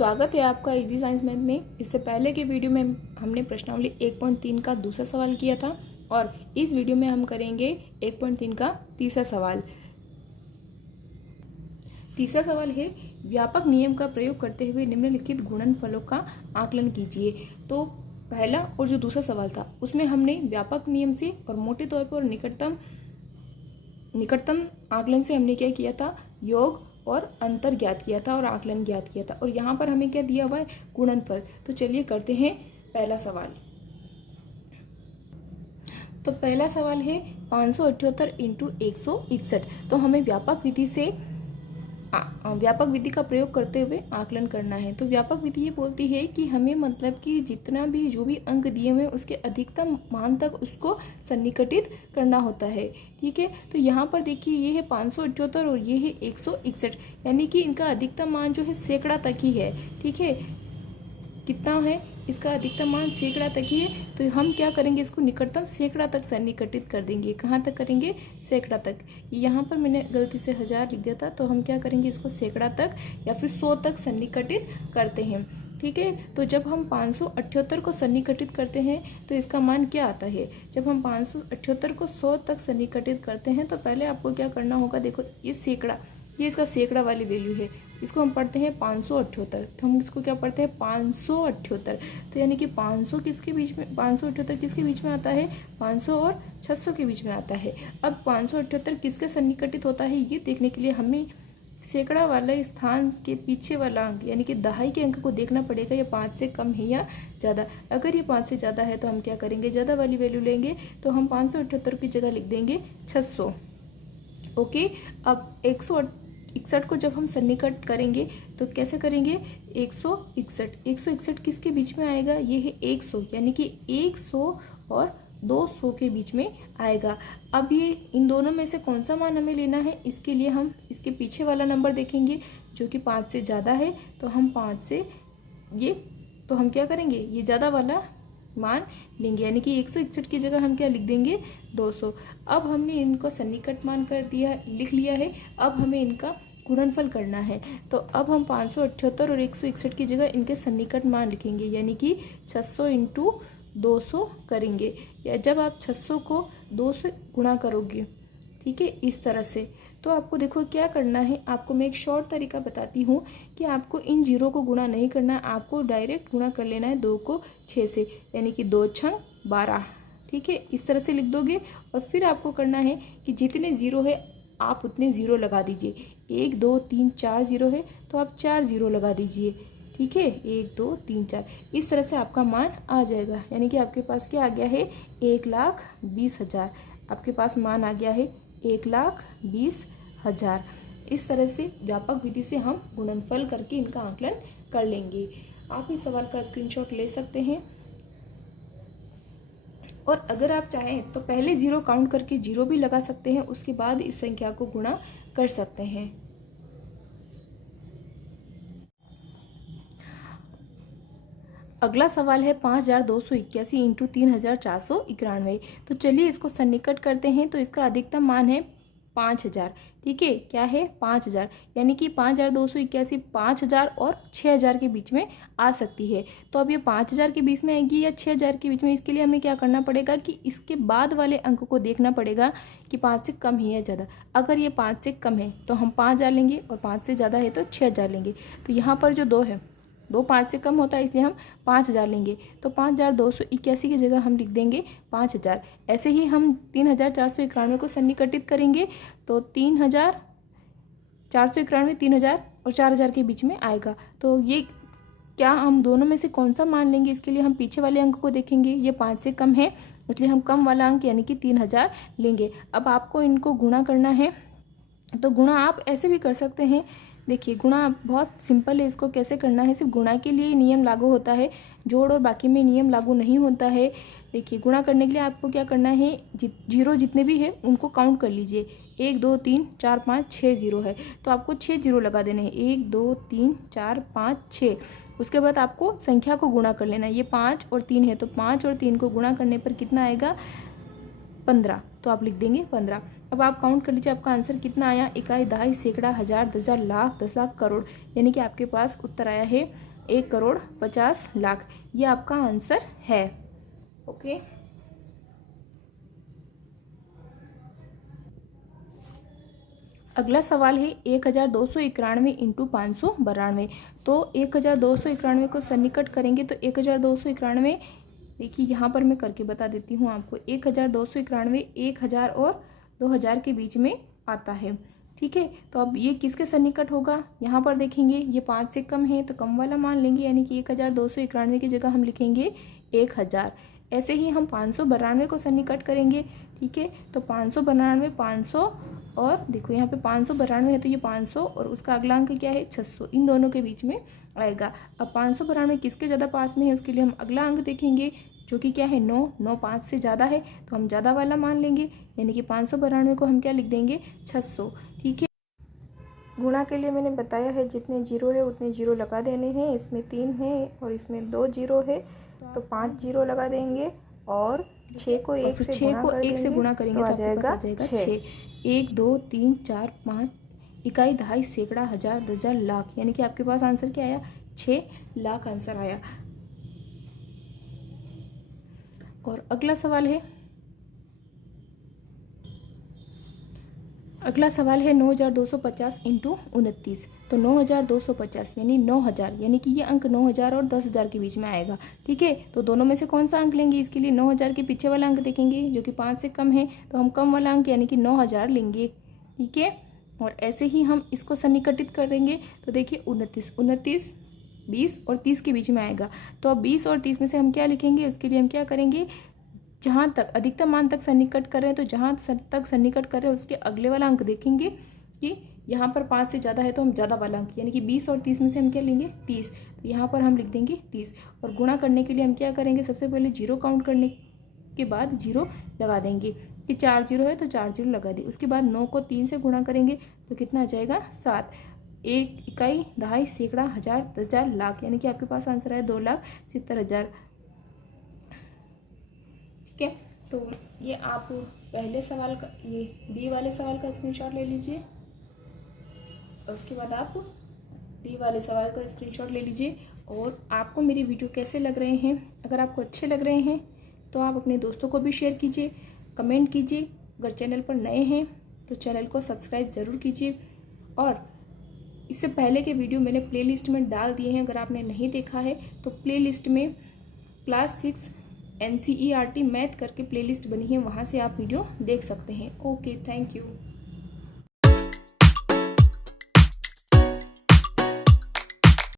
स्वागत है आपका इजी साइंस मैथ में। इससे पहले के वीडियो में हमने प्रश्नावली 1.3 का दूसरा सवाल किया था और इस वीडियो में हम करेंगे 1.3 का तीसरा सवाल। तीसरा सवाल है, व्यापक नियम का प्रयोग करते हुए निम्नलिखित गुणनफलों का आकलन कीजिए। तो पहला और जो दूसरा सवाल था उसमें हमने व्यापक नियम से और मोटे तौर पर निकटतम आकलन से हमने क्या किया था, योग और अंतर ज्ञात किया था और आकलन ज्ञात किया था। और यहाँ पर हमें क्या दिया हुआ है, गुणनफल। तो चलिए करते हैं पहला सवाल। तो पहला सवाल है 578 इंटू 161। तो हमें व्यापक विधि का प्रयोग करते हुए आकलन करना है। तो व्यापक विधि ये बोलती है कि हमें मतलब कि जितना भी जो भी अंक दिए हुए उसके अधिकतम मान तक उसको सन्निकटित करना होता है। ठीक है, तो यहाँ पर देखिए ये है 578 और ये है 161, यानी कि इनका अधिकतम मान जो है सैकड़ा तक ही है। ठीक है, कितना है इसका अधिकतम मान, सैकड़ा तक ही है। तो हम क्या करेंगे, इसको निकटतम सैकड़ा तक सन्निकटित कर देंगे। कहाँ तक करेंगे, सैकड़ा तक। यहाँ पर मैंने गलती से 1000 लिख दिया था, तो हम क्या करेंगे, इसको सैकड़ा तक या फिर 100 तक सन्निकटित करते हैं। ठीक है, तो जब हम 578 को सन्निकटित करते हैं तो इसका मान क्या आता है। जब हम 578 को 100 तक सन्निकटित करते हैं तो पहले आपको क्या करना होगा, देखो ये सैकड़ा, ये इसका सैकड़ा वाली वैल्यू है, इसको हम पढ़ते हैं 578। तो हम इसको क्या पढ़ते हैं, 578। तो यानी कि 500 किसके बीच में, 578 किसके बीच में आता है, 500 और 600 के बीच में आता है। अब 578 किसके सन्निकटित होता है ये देखने के लिए हमें सैकड़ा वाले स्थान के पीछे वाला अंक यानी कि दहाई के अंक को देखना पड़ेगा, ये 5 से कम है या ज़्यादा। अगर ये 5 से ज़्यादा है तो हम क्या करेंगे, ज़्यादा वाली वैल्यू लेंगे। तो हम 578 की जगह लिख देंगे 600। ओके, अब 161 को जब हम सन्निकट करेंगे तो कैसे करेंगे, 161 किसके बीच में आएगा, ये है 100, यानी कि 100 और 200 के बीच में आएगा। अब ये इन दोनों में से कौन सा मान हमें लेना है, इसके लिए हम इसके पीछे वाला नंबर देखेंगे जो कि 5 से ज़्यादा है। तो हम 5 से तो हम क्या करेंगे, ये ज़्यादा वाला मान लेंगे, यानी कि 161 की जगह हम क्या लिख देंगे, 200। अब हमने इनको सन्निकट मान कर दिया, लिख लिया है। अब हमें इनका गुणनफल करना है। तो अब हम 578 और 161 की जगह इनके सन्निकट मान लिखेंगे, यानी कि 600 इंटू 200 करेंगे। या जब आप 600 को 2 से गुणा करोगे, ठीक है, इस तरह से, तो आपको देखो क्या करना है। आपको मैं एक शॉर्ट तरीका बताती हूँ कि आपको इन जीरो को गुणा नहीं करना है, आपको डायरेक्ट गुणा कर लेना है 2 को 6 से, यानी कि 2 छंग 12। ठीक है, इस तरह से लिख दोगे और फिर आपको करना है कि जितने जीरो है आप उतने ज़ीरो लगा दीजिए। 1 2 3 4 जीरो है तो आप 4 जीरो लगा दीजिए। ठीक है, 1 2 3 4, इस तरह से आपका मान आ जाएगा। यानी कि आपके पास क्या आ गया है, 1,20,000। आपके पास मान आ गया है 1,20,000। इस तरह से व्यापक विधि से हम गुणनफल करके इनका आकलन कर लेंगे। आप इस सवाल का स्क्रीनशॉट ले सकते हैं और अगर आप चाहें तो पहले जीरो काउंट करके जीरो भी लगा सकते हैं, उसके बाद इस संख्या को गुणा कर सकते हैं। अगला सवाल है 5281 इंटू 3491। तो चलिए इसको सन्निकट करते हैं। तो इसका अधिकतम मान है 5000। ठीक है, क्या है, 5000, यानी कि 5281 5000 और 6000 के बीच में आ सकती है। तो अब ये 5000 के बीच में आएगी या 6000 के बीच में, इसके लिए हमें क्या करना पड़ेगा कि इसके बाद वाले अंक को देखना पड़ेगा कि 5 से कम है या ज़्यादा। अगर ये 5 से कम है तो हम 5000 लेंगे और 5 से ज़्यादा है तो 6000 लेंगे। तो यहाँ पर जो 2 है, 2 5 से कम होता है, इसलिए हम 5000 लेंगे। तो 5281 की जगह हम लिख देंगे 5000। ऐसे ही हम 3491 को सन्निकटित करेंगे तो 3491 3000 और 4000 के बीच में आएगा। तो ये क्या, हम दोनों में से कौन सा मान लेंगे, इसके लिए हम पीछे वाले अंक को देखेंगे। ये 5 से कम है इसलिए हम कम वाला अंक यानी कि 3000 लेंगे। अब आपको इनको गुणा करना है, तो गुणा आप ऐसे भी कर सकते हैं। देखिए गुणा बहुत सिंपल है, इसको कैसे करना है, सिर्फ गुणा के लिए नियम लागू होता है, जोड़ और बाकी में नियम लागू नहीं होता है। देखिए गुणा करने के लिए आपको क्या करना है, जीरो जितने भी है उनको काउंट कर लीजिए। 1 2 3 4 5 6 जीरो है तो आपको 6 जीरो लगा देने हैं। 1 2 3 4 5 6। उसके बाद आपको संख्या को गुणा कर लेना है। ये 5 और 3 है तो 5 और 3 को गुणा करने पर कितना आएगा, 15। तो आप लिख देंगे 15। अब आप काउंट कर लीजिए आपका आंसर कितना आया, इकाई, दहाई, सैकड़ा, हजार, 10,000, लाख, 10 लाख, करोड़, यानी कि आपके पास उत्तर आया है 1,50,00,000। ये आपका आंसर है। ओके, अगला सवाल है 1291 इंटू 592। तो 1291 को सन्निकट करेंगे तो 1291, देखिए यहाँ पर मैं करके बता देती हूँ आपको। 1291 1000 और 2000 के बीच में आता है। ठीक है, तो अब ये किसके सन्निकट होगा, यहाँ पर देखेंगे ये 5 से कम है तो कम वाला मान लेंगे, यानी कि 1291 की जगह हम लिखेंगे 1000। ऐसे ही हम 592 को सन्निकट करेंगे। ठीक है, तो 592 500 और देखो यहाँ पे 592 है तो ये 500 और उसका अगला अंक क्या है 600, इन दोनों के बीच में आएगा। अब 592 किसके ज़्यादा पास में है उसके लिए हम अगला अंक देखेंगे, जो कि क्या है 9। 9 5 से ज़्यादा है तो हम ज़्यादा वाला मान लेंगे, यानी कि 592 को हम क्या लिख देंगे 600। ठीक है, गुणा के लिए मैंने बताया है जितने जीरो है उतने जीरो लगा देने हैं। इसमें 3 है और इसमें 2 जीरो है तो 5 जीरो लगा देंगे और 6 को 1 से गुणा करेंगे तो आ जाएगा 6। 1 2 3 4 5 इकाई, दहाई, सैकड़ा, हजार, 10,000, लाख, यानी कि आपके पास आंसर क्या आया 6 लाख आंसर आया। और अगला सवाल है 9,250 इंटू 29। तो 9,250 यानी 9,000, यानी कि ये अंक 9,000 और 10,000 के बीच में आएगा। ठीक है, तो दोनों में से कौन सा अंक लेंगे, इसके लिए 9,000 के पीछे वाला अंक देखेंगे जो कि 5 से कम है, तो हम कम वाला अंक यानी कि 9,000 लेंगे। ठीक है, और ऐसे ही हम इसको सन्निकटित करेंगे तो देखिए 29, 20 और 30 के बीच में आएगा। तो अब 20 और 30 में से हम क्या लिखेंगे, उसके लिए हम क्या करेंगे, जहाँ तक अधिकतम मान तक सन्निकट कर रहे हैं तो जहाँ तक सन्निकट कर रहे हैं उसके अगले वाला अंक देखेंगे कि यहाँ पर 5 से ज़्यादा है तो हम ज़्यादा वाला अंक, यानी कि 20 और 30 में से हम क्या लेंगे 30, तो यहाँ पर हम लिख देंगे 30। और गुणा करने के लिए हम क्या करेंगे, सबसे पहले जीरो काउंट करने के बाद जीरो लगा देंगे कि 4 जीरो है तो 4 जीरो लगा दी। उसके बाद 9 को 3 से गुणा करेंगे तो कितना आ जाएगा 7। 1 इकाई, दहाई, सैकड़ा, हजार, 10,000, लाख, यानी कि आपके पास आंसर है 2,70,000। ठीक है, तो ये आप पहले सवाल का, ये बी वाले सवाल का स्क्रीनशॉट ले लीजिए और उसके बाद आप डी वाले सवाल का स्क्रीनशॉट ले लीजिए। और आपको मेरी वीडियो कैसे लग रहे हैं, अगर आपको अच्छे लग रहे हैं तो आप अपने दोस्तों को भी शेयर कीजिए, कमेंट कीजिए। अगर चैनल पर नए हैं तो चैनल को सब्सक्राइब ज़रूर कीजिए। और इससे पहले के वीडियो मैंने प्लेलिस्ट में डाल दिए हैं, अगर आपने नहीं देखा है तो प्लेलिस्ट में क्लास 6 NCERT मैथ करके प्लेलिस्ट बनी है, वहाँ से आप वीडियो देख सकते हैं। Okay, thank you.